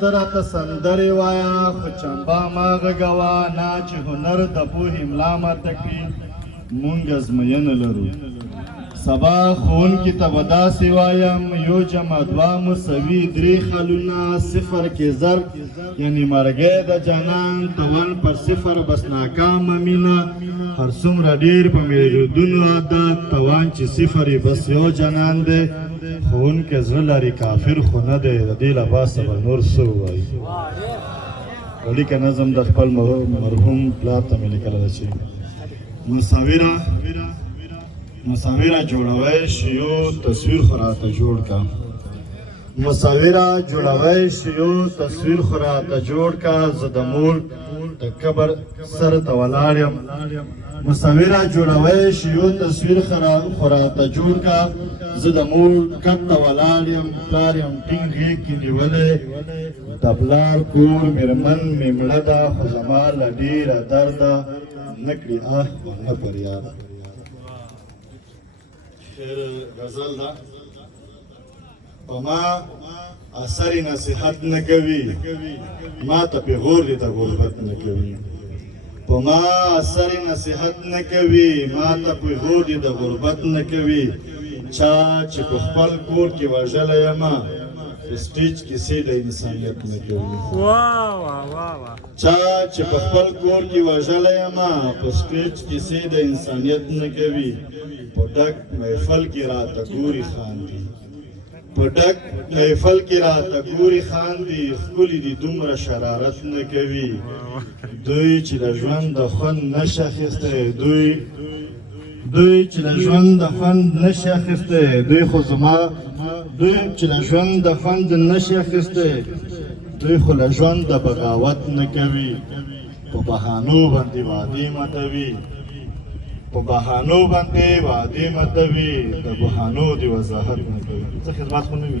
ته راته سندرې وایه خو چمبا ما غږوه نه چې هنر د پوهې ملا ماته کړي مونږ ازموینه لرو سبا ښوونکي ته به داسې وایم یو جمع دوه مساوي درې خلونه صفر کې ضرب یعنې مرګی د جانان توان پر صفر بس ناکامه مینه هر څومره ډېر په میلیونونو عدد توان چې صفر یې بس یو جانان دی ښوونکی زړه لري کافر خو نه دی د دې له پاسه به نور څه ووایي ولیکه نظم د خپل مرحوم پلار ته مې لیکلی ده چې مصوره جوړوی شي یو تصویر خو راته جوړ کا مصوره جوړوی شي یو تصویر خو راته جوړ کا زه د مور د قبر سر ته ولاړ یم مصوره جوړوی شي یو تصویر خو راته جوړ کا زه د مور کټ ته ولاړ یم پلار یم ټینګ غېږ کې نیولی د پلار کور مېرمن مې مړه ده خو زما له ډېره درده نه کړي آه نه فریاد خیر غزل ده په ما اثر نصیحت نه کوي ما ته پیغور دي د غربت نه کوي په ما اثر نصیحت نه کوي ما ته پیغور دي د غربت نه کوي چا چې په خپل کور کې وژلی یمه سټیج کیسې د انسانیت نه کوي چا چې په خپل کور کې وژلی یمه په سټیج کیسې د انسانیت نه کوي په ډک محفل کې راته ګوري خاندي په ډک محفل کې راته ګوري خاندي ښکلي دي دومره شرارت نه کوي دوی چې د ژوند د خوند نشي اخیستی دوی چې د ژوند د خوند نشي اخیستی دوی چې د ژوند د خوند نشي اخیستی دوی خو له ژوند د بغاوت نه کوي په بهانو باندې وعدې ماتوي په بهانو باندې وعدې ماتوي د بهانو د وضاحت نه کوي څه خدمت خو نه وي